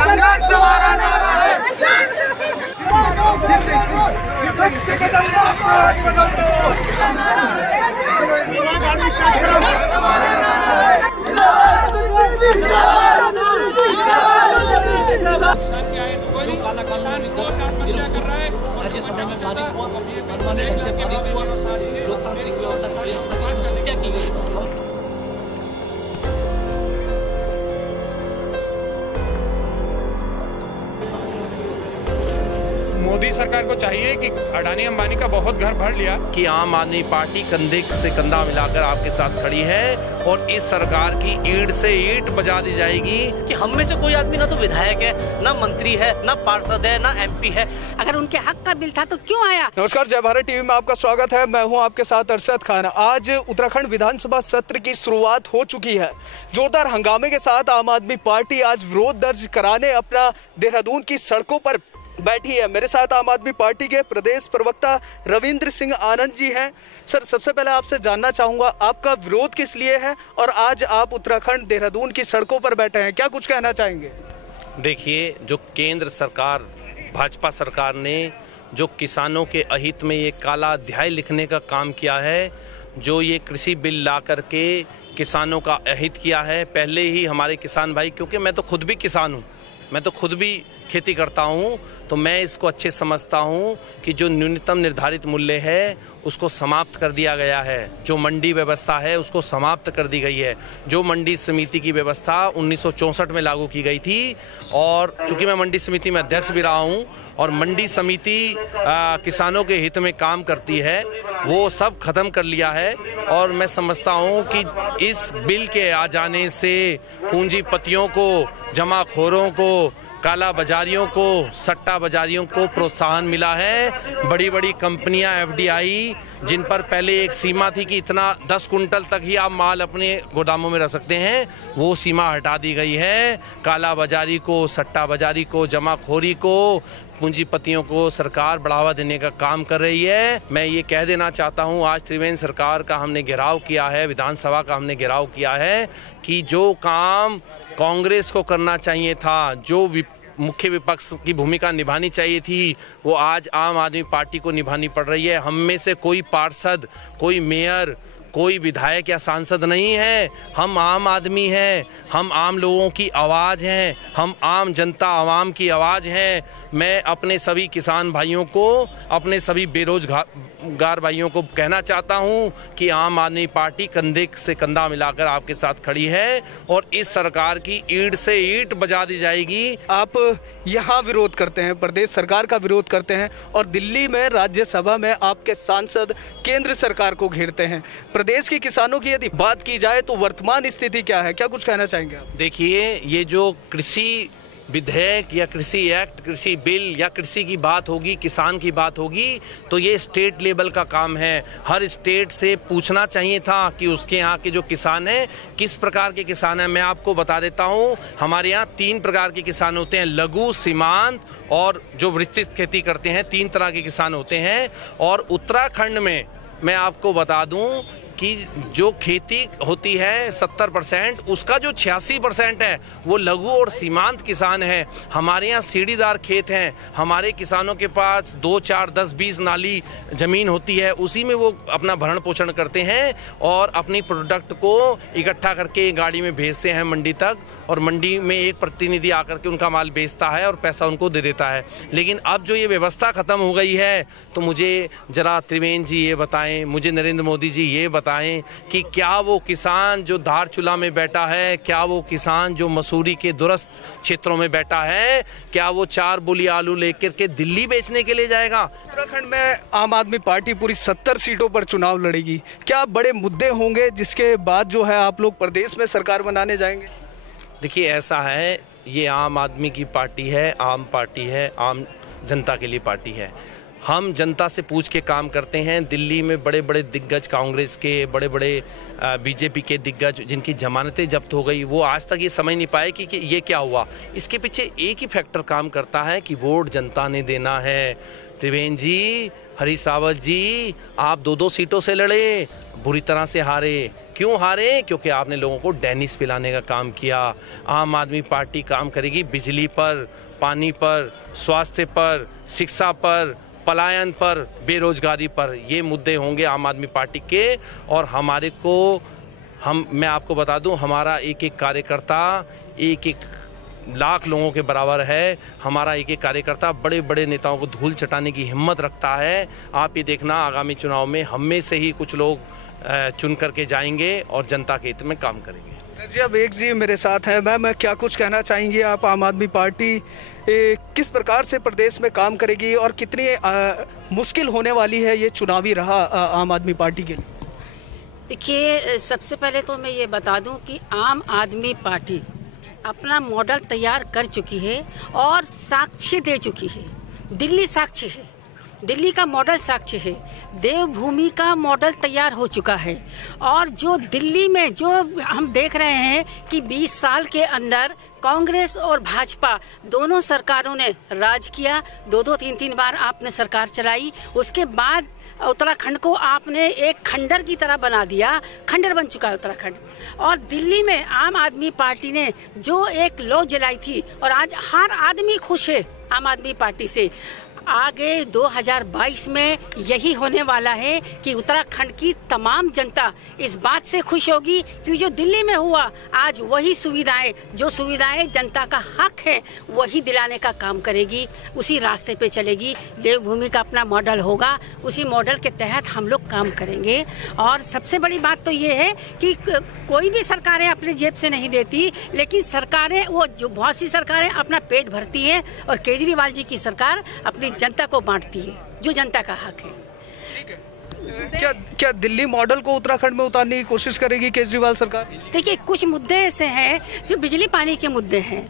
संघर्ष हमारा नारा है। राज्यसभा में पारित हुआ, मनमाने ढंग से पारित हुआ, लोकतांत्रिक व्यवस्था हत्या की गई। मोदी सरकार को चाहिए कि अडानी अंबानी का बहुत घर भर लिया कि आम आदमी पार्टी कंधे से कंधा मिलाकर आपके साथ खड़ी है और इस सरकार की ईंट से ईंट बजा दी जाएगी कि हम में से कोई आदमी ना तो विधायक है, ना मंत्री है, ना पार्षद है, ना एमपी है। अगर उनके हक का बिल था तो क्यों आया? नमस्कार, जय भारत टीवी में आपका स्वागत है। मैं हूं आपके साथ अरशद खान। आज उत्तराखंड विधानसभा सत्र की शुरुआत हो चुकी है। जोरदार हंगामे के साथ आम आदमी पार्टी आज विरोध दर्ज कराने अपना देहरादून की सड़कों पर बैठी है। मेरे साथ आम आदमी पार्टी के प्रदेश प्रवक्ता रविंद्र सिंह आनंद जी हैं। सर, सबसे पहले आपसे जानना चाहूंगा, आपका विरोध किस लिए है और आज आप उत्तराखंड देहरादून की सड़कों पर बैठे हैं, क्या कुछ कहना चाहेंगे? देखिए, जो केंद्र सरकार भाजपा सरकार ने जो किसानों के अहित में ये काला अध्याय लिखने का काम किया है, जो ये कृषि बिल ला करके किसानों का अहित किया है, पहले ही हमारे किसान भाई, क्योंकि मैं तो खुद भी किसान हूँ, मैं तो खुद भी खेती करता हूँ, तो मैं इसको अच्छे समझता हूँ कि जो न्यूनतम निर्धारित मूल्य है उसको समाप्त कर दिया गया है, जो मंडी व्यवस्था है उसको समाप्त कर दी गई है, जो मंडी समिति की व्यवस्था 1964 में लागू की गई थी। और चूंकि मैं मंडी समिति में अध्यक्ष भी रहा हूँ और मंडी समिति किसानों के हित में काम करती है, वो सब खत्म कर लिया है। और मैं समझता हूँ कि इस बिल के आ जाने से पूंजीपतियों को, जमाखोरों को, काला बाजारियों को, सट्टा बाजारियों को प्रोत्साहन मिला है। बड़ी बड़ी कंपनियां एफडीआई, जिन पर पहले एक सीमा थी कि इतना 10 कुंटल तक ही आप माल अपने गोदामों में रख सकते हैं, वो सीमा हटा दी गई है। काला बाजारी को, सट्टा बाजारी को, जमाखोरी को, पूंजीपतियों को सरकार बढ़ावा देने का काम कर रही है। मैं ये कह देना चाहता हूँ, आज त्रिवेंद्र सरकार का हमने घेराव किया है, विधानसभा का हमने घेराव किया है कि जो काम कांग्रेस को करना चाहिए था, जो मुख्य विपक्ष की भूमिका निभानी चाहिए थी, वो आज आम आदमी पार्टी को निभानी पड़ रही है। हम में से कोई पार्षद, कोई मेयर, कोई विधायक या सांसद नहीं है। हम आम आदमी हैं, हम आम लोगों की आवाज़ हैं, हम आम जनता आवाम की आवाज़ हैं। मैं अपने सभी किसान भाइयों को, अपने सभी बेरोजगार भाइयों को कहना चाहता हूं कि आम आदमी पार्टी कंधे से कंधा मिलाकर आपके साथ खड़ी है और इस सरकार की ईंट से ईंट बजा दी जाएगी। आप यहाँ विरोध करते हैं, प्रदेश सरकार का विरोध करते हैं और दिल्ली में राज्यसभा में आपके सांसद केंद्र सरकार को घेरते हैं। प्रदेश के किसानों की यदि बात की जाए तो वर्तमान स्थिति क्या है, क्या कुछ कहना चाहेंगे आप? देखिए, ये जो कृषि विधेयक या कृषि एक्ट, कृषि बिल या कृषि की बात होगी, किसान की बात होगी, तो ये स्टेट लेवल का काम है। हर स्टेट से पूछना चाहिए था कि उसके यहाँ के जो किसान हैं किस प्रकार के किसान हैं। मैं आपको बता देता हूँ, हमारे यहाँ 3 प्रकार के किसान होते हैं, लघु, सीमांत और जो विस्तृत खेती करते हैं, 3 तरह के किसान होते हैं। और उत्तराखंड में मैं आपको बता दूं कि जो खेती होती है 70%, उसका जो 86% है वो लघु और सीमांत किसान है। हमारे यहाँ सीढ़ीदार खेत हैं, हमारे किसानों के पास 2, 4, 10, 20 नाली ज़मीन होती है, उसी में वो अपना भरण पोषण करते हैं और अपनी प्रोडक्ट को इकट्ठा करके गाड़ी में भेजते हैं मंडी तक, और मंडी में एक प्रतिनिधि आकर के उनका माल बेचता है और पैसा उनको दे देता है। लेकिन अब जो ये व्यवस्था ख़त्म हो गई है, तो मुझे जरा त्रिवेंद्र जी ये बताएं, मुझे नरेंद्र मोदी जी ये बताएं कि क्या वो किसान जो धारचूला में बैठा है, क्या वो किसान जो मसूरी के दूरस्थ क्षेत्रों में बैठा है, क्या वो 4 बोली आलू लेकर के दिल्ली बेचने के लिए जाएगा? उत्तराखंड में आम आदमी पार्टी पूरी 70 सीटों पर चुनाव लड़ेगी। क्या बड़े मुद्दे होंगे जिसके बाद जो है आप लोग प्रदेश में सरकार बनाने जाएंगे? देखिए, ऐसा है, ये आम आदमी की पार्टी है, आम पार्टी है, आम जनता के लिए पार्टी है। हम जनता से पूछ के काम करते हैं। दिल्ली में बड़े बड़े दिग्गज कांग्रेस के, बड़े बड़े बीजेपी के दिग्गज जिनकी जमानतें जब्त हो गई, वो आज तक ये समझ नहीं पाए कि ये क्या हुआ। इसके पीछे एक ही फैक्टर काम करता है कि वोट जनता ने देना है। त्रिवेंद्र जी, हरीश रावत जी, आप 2-2 सीटों से लड़े, बुरी तरह से हारे। क्यों हारे? क्योंकि आपने लोगों को डेनिस पिलाने का काम किया। आम आदमी पार्टी काम करेगी बिजली पर, पानी पर, स्वास्थ्य पर, शिक्षा पर, पलायन पर, बेरोजगारी पर। ये मुद्दे होंगे आम आदमी पार्टी के। और हमारे को मैं आपको बता दूं, हमारा एक एक कार्यकर्ता 1-1 लाख लोगों के बराबर है। हमारा एक एक कार्यकर्ता बड़े बड़े नेताओं को धूल चटाने की हिम्मत रखता है। आप ये देखना, आगामी चुनाव में हम में से ही कुछ लोग चुन करके जाएंगे और जनता के हित में काम करेंगे। जी, अब एक जी मेरे साथ हैं। मैम, क्या कुछ कहना चाहेंगे आप? आम आदमी पार्टी किस प्रकार से प्रदेश में काम करेगी और कितनी मुश्किल होने वाली है ये चुनावी रहा आम आदमी पार्टी के लिए? देखिए, सबसे पहले तो मैं ये बता दूं कि आम आदमी पार्टी अपना मॉडल तैयार कर चुकी है और साक्ष्य दे चुकी है। दिल्ली साक्ष्य है, दिल्ली का मॉडल साक्ष्य है, देवभूमि का मॉडल तैयार हो चुका है। और जो दिल्ली में जो हम देख रहे हैं कि 20 साल के अंदर कांग्रेस और भाजपा दोनों सरकारों ने राज किया, 2-2, 3-3 बार आपने सरकार चलाई। उसके बाद उत्तराखंड को आपने एक खंडर की तरह बना दिया, खंडर बन चुका है उत्तराखंड। और दिल्ली में आम आदमी पार्टी ने जो एक लौ जलाई थी, और आज हर आदमी खुश है आम आदमी पार्टी से। आगे 2022 में यही होने वाला है कि उत्तराखंड की तमाम जनता इस बात से खुश होगी कि जो दिल्ली में हुआ, आज वही सुविधाएं, जो सुविधाएं जनता का हक है, वही दिलाने का काम करेगी, उसी रास्ते पे चलेगी। देवभूमि का अपना मॉडल होगा, उसी मॉडल के तहत हम लोग काम करेंगे। और सबसे बड़ी बात तो ये है कि कोई भी सरकारें अपनी जेब से नहीं देती, लेकिन सरकारें, वो जो बहुत सी सरकारें अपना पेट भरती है, और केजरीवाल जी की सरकार अपनी जनता को बांटती है, जो जनता का हक है। ठीक है। क्या दिल्ली मॉडल को उत्तराखंड में उतारने की कोशिश करेगी केजरीवाल सरकार? देखिए, कुछ मुद्दे ऐसे हैं जो बिजली पानी के मुद्दे हैं,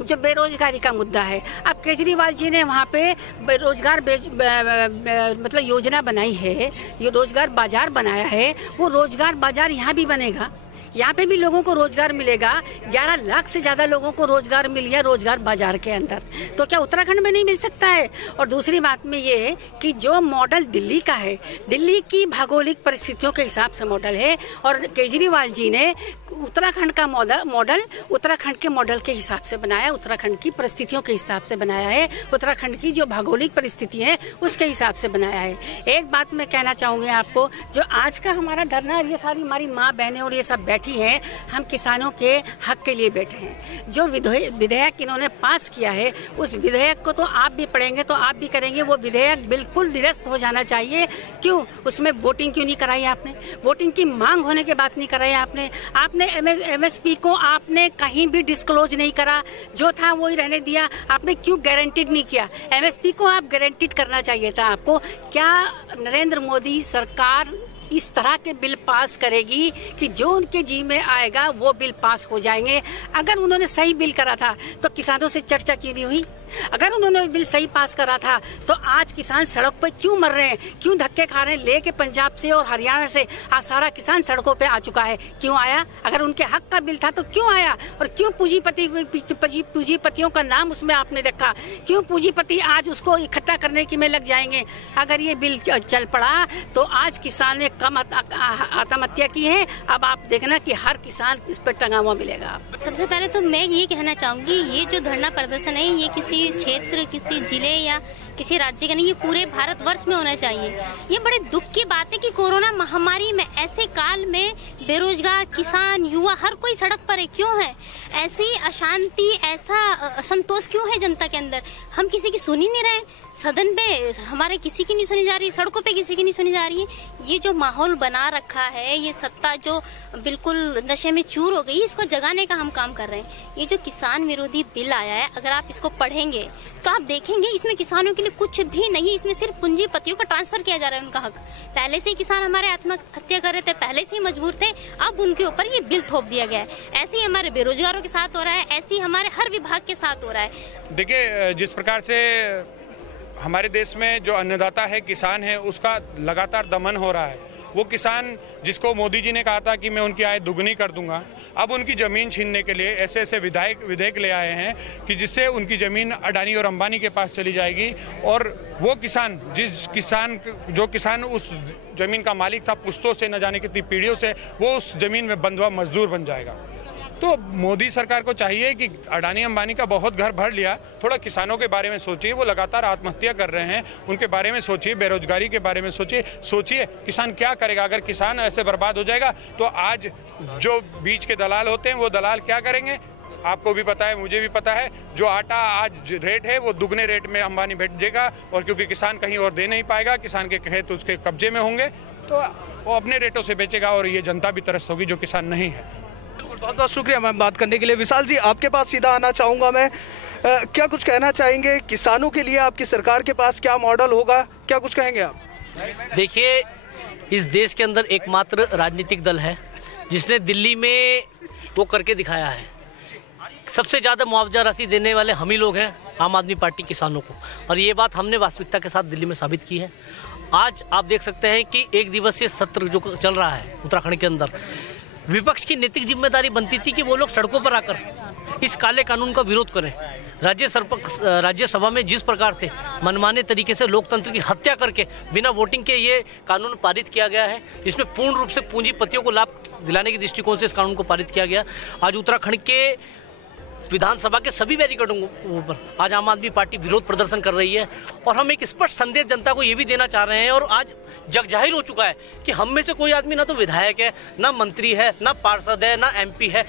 जो बेरोजगारी का मुद्दा है। अब केजरीवाल जी ने वहाँ पे बेरोजगार मतलब योजना बनाई है, ये रोजगार बाजार बनाया है। वो रोजगार बाजार यहाँ भी बनेगा, यहाँ पे भी लोगों को रोजगार मिलेगा। 11 लाख से ज्यादा लोगों को रोजगार मिल गया रोजगार बाजार के अंदर, तो क्या उत्तराखंड में नहीं मिल सकता है? और दूसरी बात में ये है कि जो मॉडल दिल्ली का है, दिल्ली की भौगोलिक परिस्थितियों के हिसाब से मॉडल है, और केजरीवाल जी ने उत्तराखंड का मॉडल उत्तराखंड के मॉडल के हिसाब से बनाया, उत्तराखंड की परिस्थितियों के हिसाब से बनाया है, उत्तराखंड की जो भौगोलिक परिस्थिति है उसके हिसाब से बनाया है। एक बात मैं कहना चाहूंगी आपको, जो आज का हमारा धरना, ये सारी हमारी माँ बहनें और ये सब बैठी हैं, हम किसानों के हक के लिए बैठे हैं। जो विधेयक इन्होंने पास किया है, उस विधेयक को तो आप भी पढ़ेंगे तो आप भी करेंगे, वो विधेयक बिल्कुल निरस्त हो जाना चाहिए। क्यों? उसमें वोटिंग क्यों नहीं कराई आपने? वोटिंग की मांग होने के बाद नहीं कराई आपने। MSP को आपने कहीं भी डिस्क्लोज नहीं करा, जो था वो ही रहने दिया। आपने क्यों गारंटीड नहीं किया? MSP को आप गारंटीड करना चाहिए था आपको। क्या नरेंद्र मोदी सरकार इस तरह के बिल पास करेगी कि जो उनके जी में आएगा वो बिल पास हो जाएंगे? अगर उन्होंने सही बिल करा था तो किसानों से चर्चा क्यों नहीं हुई? अगर उन्होंने बिल सही पास करा था तो आज किसान सड़क पर क्यों मर रहे हैं, क्यों धक्के खा रहे हैं? लेके पंजाब से और हरियाणा से आज सारा किसान सड़कों पे आ चुका है। क्यों आया? अगर उनके हक का बिल था तो क्यों आया? और क्यों पूंजीपतियों का नाम उसमें आपने रखा? क्यों पूंजीपति आज उसको इकट्ठा करने की में लग जाएंगे? अगर ये बिल चल पड़ा तो आज किसान ने कम आत्महत्या की है। अब आप देखना कि हर किसान इस पर टंगा हुआ मिलेगा। सबसे पहले तो मैं ये कहना चाहूँगी, ये जो धरना प्रदर्शन है ये किसी क्षेत्र, किसी जिले या किसी राज्य का नहीं, ये पूरे भारतवर्ष में होना चाहिए। ये बड़े दुख की बात है कि कोरोना महामारी में ऐसे काल में बेरोजगार किसान, युवा, हर कोई सड़क पर है। क्यों है ऐसी अशांति, ऐसा असंतोष क्यों है जनता के अंदर? हम किसी की सुन ही नहीं रहे। सदन पे हमारे किसी की नहीं सुनी जा रही, सड़कों पे किसी की नहीं सुनी जा रही है। ये जो माहौल बना रखा है, ये सत्ता जो बिल्कुल नशे में चूर हो गई, इसको जगाने का हम काम कर रहे हैं। ये जो किसान विरोधी बिल आया है, अगर आप इसको पढ़ेंगे तो आप देखेंगे इसमें किसानों के लिए कुछ भी नहीं है। इसमें सिर्फ पूंजीपतियों का ट्रांसफर किया जा रहा है उनका हक। पहले से ही किसान हमारे आत्महत्या कर रहे थे, पहले से ही मजबूर थे, अब उनके ऊपर ये बिल थोप दिया गया है। ऐसे ही हमारे बेरोजगारों के साथ हो रहा है, ऐसे ही हमारे हर विभाग के साथ हो रहा है। देखिए, जिस प्रकार से हमारे देश में जो अन्नदाता है, किसान है, उसका लगातार दमन हो रहा है। वो किसान जिसको मोदी जी ने कहा था कि मैं उनकी आय दुगनी कर दूंगा, अब उनकी ज़मीन छीनने के लिए ऐसे ऐसे विधेयक ले आए हैं कि जिससे उनकी ज़मीन अडानी और अंबानी के पास चली जाएगी और वो किसान जो किसान उस ज़मीन का मालिक था पुश्तों से न जाने कितनी पीढ़ियों से, वो उस ज़मीन में बंधुआ मजदूर बन जाएगा। तो मोदी सरकार को चाहिए कि अडानी अंबानी का बहुत घर भर लिया, थोड़ा किसानों के बारे में सोचिए। वो लगातार आत्महत्या कर रहे हैं, उनके बारे में सोचिए, बेरोजगारी के बारे में सोचिए किसान क्या करेगा। अगर किसान ऐसे बर्बाद हो जाएगा तो आज जो बीच के दलाल होते हैं वो दलाल क्या करेंगे, आपको भी पता है, मुझे भी पता है। जो आटा आज रेट है वो दुगने रेट में अंबानी भेजेगा, और क्योंकि किसान कहीं और दे नहीं पाएगा, किसान के खेत उसके कब्जे में होंगे, तो वो अपने रेटों से बेचेगा और ये जनता भी तरस होगी जो किसान नहीं है। बहुत बहुत शुक्रिया मैम बात करने के लिए। विशाल जी, आपके पास सीधा आना चाहूँगा मैं। क्या कुछ कहना चाहेंगे किसानों के लिए? आपकी सरकार के पास क्या मॉडल होगा, क्या कुछ कहेंगे आप? देखिए, इस देश के अंदर एकमात्र राजनीतिक दल है जिसने दिल्ली में वो करके दिखाया है। सबसे ज़्यादा मुआवजा राशि देने वाले हम ही लोग हैं, आम आदमी पार्टी किसानों को, और ये बात हमने वास्तविकता के साथ दिल्ली में साबित की है। आज आप देख सकते हैं कि एक दिवसीय सत्र जो चल रहा है उत्तराखंड के अंदर, विपक्ष की नैतिक जिम्मेदारी बनती थी कि वो लोग सड़कों पर आकर इस काले कानून का विरोध करें। राज्यसभा में जिस प्रकार से मनमाने तरीके से लोकतंत्र की हत्या करके बिना वोटिंग के ये कानून पारित किया गया है, इसमें पूर्ण रूप से पूंजीपतियों को लाभ दिलाने के दृष्टिकोण से इस कानून को पारित किया गया। आज उत्तराखंड के विधानसभा के सभी बैरिकेडों पर आज आम आदमी पार्टी विरोध प्रदर्शन कर रही है, और हम एक स्पष्ट संदेश जनता को ये भी देना चाह रहे हैं, और आज जग जाहिर हो चुका है कि हम में से कोई आदमी ना तो विधायक है, ना मंत्री है, ना पार्षद है, ना एमपी है।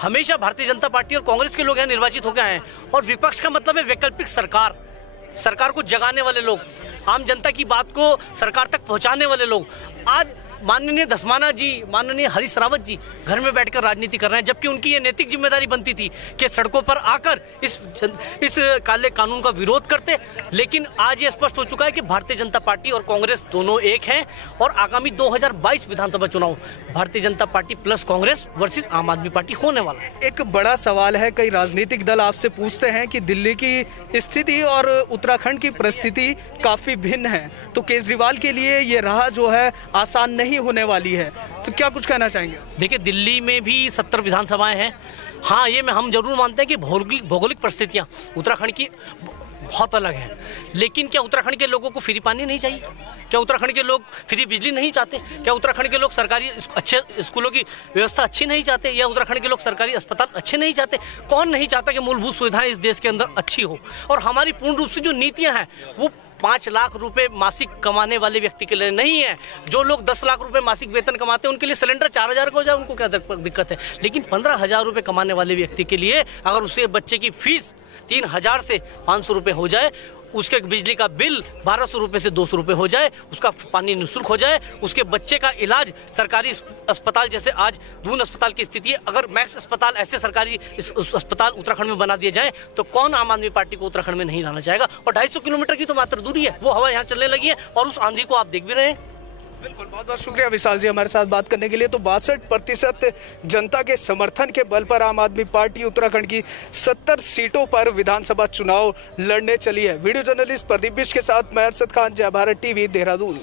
हमेशा भारतीय जनता पार्टी और कांग्रेस के लोग यहाँ निर्वाचित होकर आए हैं, और विपक्ष का मतलब है वैकल्पिक सरकार को जगाने वाले लोग, आम जनता की बात को सरकार तक पहुँचाने वाले लोग। आज माननीय धस्माना जी, माननीय हरीश रावत जी घर में बैठकर राजनीति कर रहे हैं, जबकि उनकी ये नैतिक जिम्मेदारी बनती थी कि सड़कों पर आकर इस काले कानून का विरोध करते। लेकिन आज ये स्पष्ट हो चुका है कि भारतीय जनता पार्टी और कांग्रेस दोनों एक हैं, और आगामी 2022 विधानसभा चुनाव Bharatiya Janata party plus Congress versus आम आदमी पार्टी होने वाला है। एक बड़ा सवाल है, कई राजनीतिक दल आपसे पूछते हैं कि दिल्ली की स्थिति और उत्तराखंड की परिस्थिति काफी भिन्न है, तो केजरीवाल के लिए ये राह जो है आसान नहीं होने वाली है, तो क्या कुछ कहना चाहेंगे? देखिए, दिल्ली में भी 70 विधानसभाएं हैं। हाँ, ये हम जरूर मानते हैं कि भौगोलिक परिस्थितियाँ उत्तराखंड की बहुत अलग है, लेकिन क्या उत्तराखंड के लोगों को फ्री पानी नहीं चाहिए? क्या उत्तराखंड के लोग फ्री बिजली नहीं चाहते? क्या उत्तराखंड के लोग सरकारी अच्छे स्कूलों की व्यवस्था अच्छी नहीं चाहते? या उत्तराखंड के लोग सरकारी अस्पताल अच्छे नहीं चाहते? कौन नहीं चाहता कि मूलभूत सुविधाएं इस देश के अंदर अच्छी हो? और हमारी पूर्ण रूप से जो नीतियां हैं वो 5 लाख रुपए मासिक कमाने वाले व्यक्ति के लिए नहीं है। जो लोग 10 लाख रुपए मासिक वेतन कमाते हैं उनके लिए सिलेंडर 4000 का हो जाए, उनको क्या दिक्कत है? लेकिन 15,000 रुपए कमाने वाले व्यक्ति के लिए अगर उसे बच्चे की फीस 3000 से 500 रुपए हो जाए, उसके बिजली का बिल 1200 रुपए से 200 रुपए हो जाए, उसका पानी निःशुल्क हो जाए, उसके बच्चे का इलाज सरकारी अस्पताल, जैसे आज दून अस्पताल की स्थिति है, अगर मैक्स अस्पताल ऐसे सरकारी अस्पताल उत्तराखंड में बना दिए जाए तो कौन आम आदमी पार्टी को उत्तराखंड में नहीं लाना चाहेगा? और 250 किलोमीटर की तो मात्र दूरी है, वो हवा यहाँ चलने लगी है, और उस आंधी को आप देख भी रहे हैं। बिल्कुल, बहुत बहुत शुक्रिया विशाल जी हमारे साथ बात करने के लिए। तो 62% जनता के समर्थन के बल पर आम आदमी पार्टी उत्तराखंड की 70 सीटों पर विधानसभा चुनाव लड़ने चली है। वीडियो जर्नलिस्ट प्रदीप बिष्ट के साथ मैं अरशद खान, जय भारत टीवी, देहरादून।